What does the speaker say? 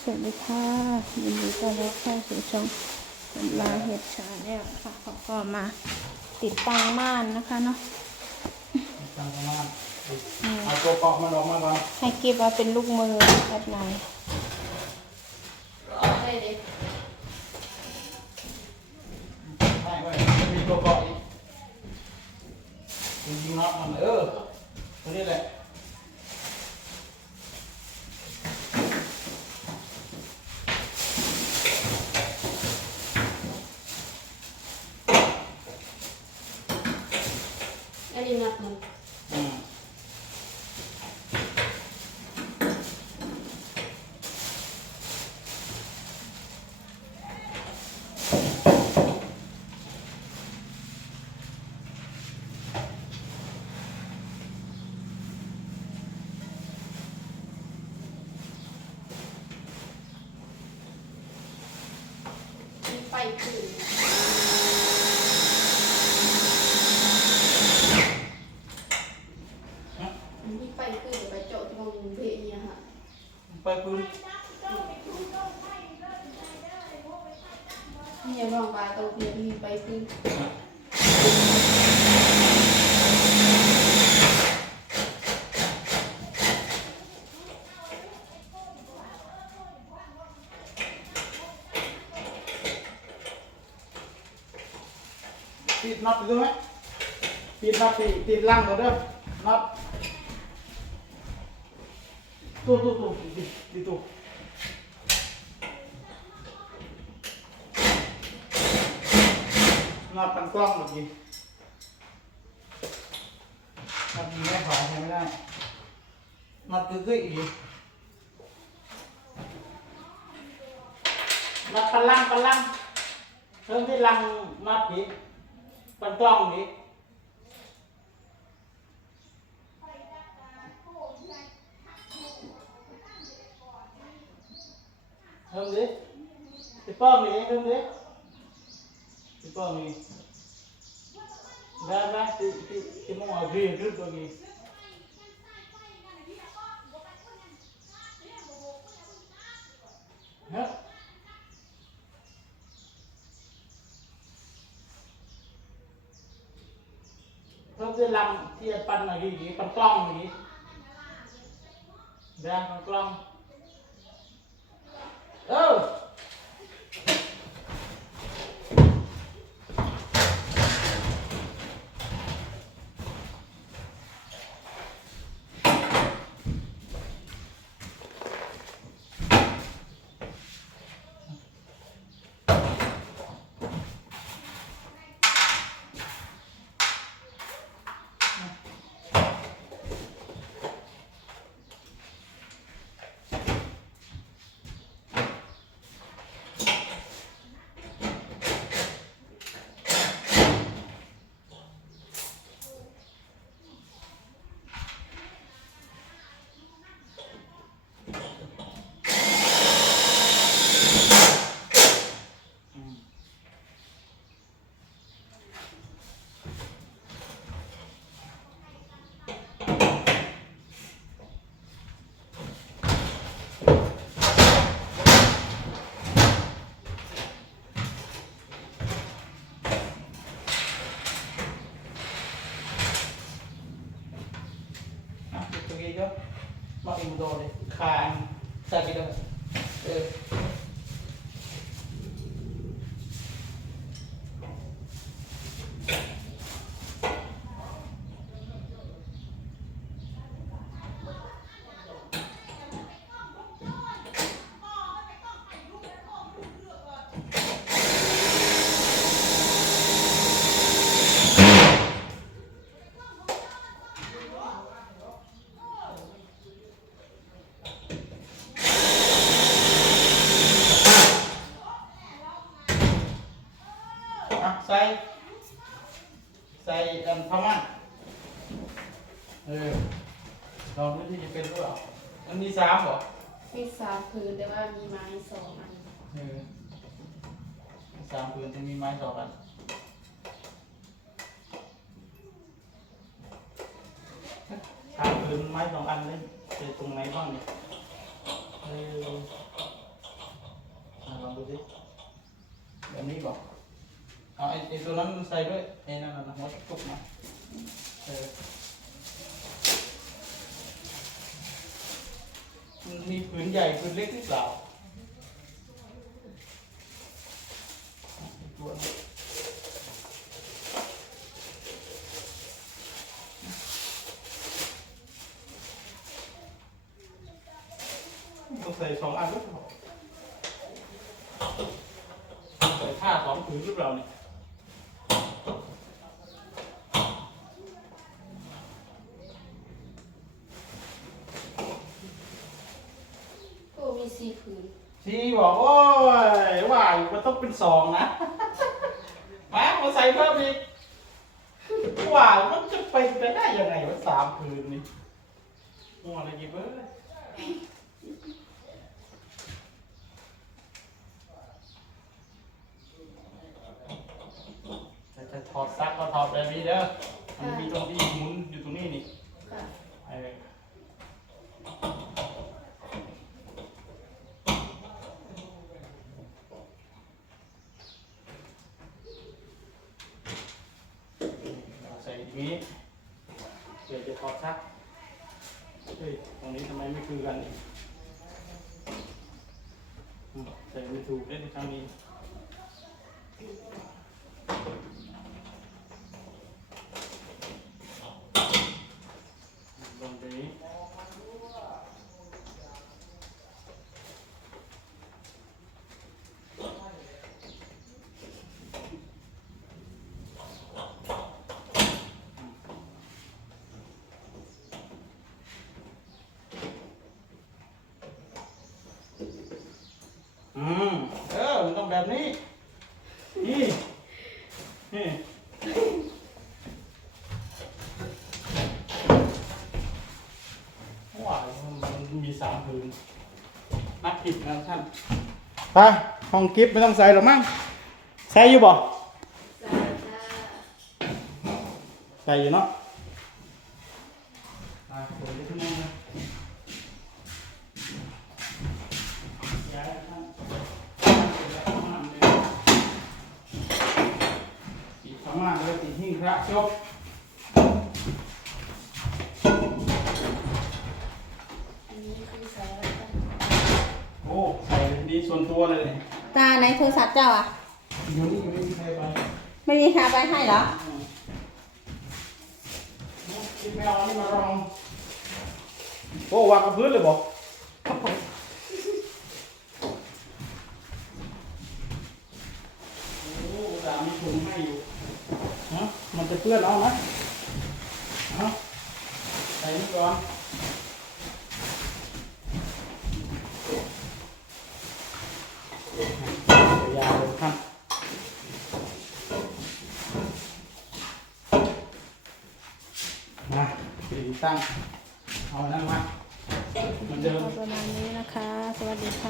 สวัสดีค่ะยินดีต้อนรับเข้าสู่ช่องคนลาเห็ดชาแนลค่ะเขาก็มาติดตั้งม่านนะคะเนาะตั้งประมาณเอาตัวเกาะมันออกมาก่อนให้กิฟเอาเป็นลูกมือแอดไลน์ได้เลย ให้ไว้มีตัวเกาะอีกจริงๆน็อตมันเออตัวนี้แหละ อันนี้นับมัน อืม มีไฟขึ้นมีไฟขึ้นไปเจาะตรงเพะเนี่ยค่ะ ไปพื้น นี่ยังลองบาตรงเพะมีไฟขึ้นติดน็อตอยู่ไหมติดน็อตติดติดลังก่อนเด้อน็อตตู้ตู้ตู้ติดติ อตตั้งกล้องเมื่อกี้น็อตมีไม่ขอใช้ไม่ได้น็อตคือคืออีกนอตปันลังปลังเพิ่มที่ลังนอตอีกปันกล้องอีกเพิ่มดิติป้อมนี่เพิ่มดิติป้อมนี่ ได้ได้ติติติมองเอาดีขึ้นตัวนี้เฮ้ยเพิ่มด้วยลำที่จะปั้นอะไรอย่างงี้ปั้นกล้องอย่างงี้แดงปั้นกล้อง เอออืมอะติดตรงนี้ก็มาอินโด เลย ใส่ใส่อันพม่นเออลองดูที่จะเป็นหรือเปล่ามันมีสามบ่มีสามพื้นแต่ว่ามีไม้สองอันเออสามพื้นจะมีไม้สองอันสามพื้นไม้สองอันเลยเจอตรงไหนบ้างเนี่ยเออลองดูสิแบบนี้บ่ เอาไอ้ไอ้ตัวนั้นใส่ด้วยไอ้นั่นน่ะหัวตุกมาเออมีผืนใหญ่ผืนเล็กหรือเปล่าตัวต้องใส่สองอันหรือเปล่าใส่ผ้าสองผืนหรือเปล่าเนี่ย ก็มีสี่ผื นชีบอกโอ้ยว่าอยู่มันต้องเป็นสองนะ มามาใส่เพิ่มอีกว่ามันจะไปไปได้ยังไงวะสามคืนนี่มัวอะไรกี่เบ้อจะจะถอดซักก็ถอดแบบนี้เด้อมันมีตรงที่หมุนอยู่ตรงนี้นี่ ค่ะ เออเอาใส่อย่างนี้เดี๋ยวจะพอชักเฮ้ยตรงนี้ทำไมไม่คือกันอีกใส่ไม่ถูกเล่นครั้งนี้ลงตรงนี้ อืมเออมันต้อง แบบนี้ นี่ นี่ว้าวมันมีสามผืนนักกิบนะท่านไปห้องกิฟไม่ต้องใส่หรอกมั้งใส่อยู่บ่สามจ้าใส่อยู่เนาะอ่าเดี๋ยวจะขึ้นมานะย้ายท่านติดพม่านเลยติดหิ้งพระ จบอันนี้คือใส่แล้วกันโอ้ใส่ดีส่วนตัวเลยตาในโทรศัพท์เจ้าอะอยู่นี่ไม่มีใครไปไม่มีใครเอาไปให้เหรอ คิดไม่เอาอันนี้มารองโอ้วางกับพื้นเลยบอก ครับผม โอ้อุตส่าห์มีถุงให้อยู่ฮะ มันจะเปื้อนเอาไหมเอาใส่นี่ก่อนยาวเลยครับมาติดตั้ง เอาอันนั้นมาเหมันเดิม ประมาณนี้นะคะ สวัสดีค่ะ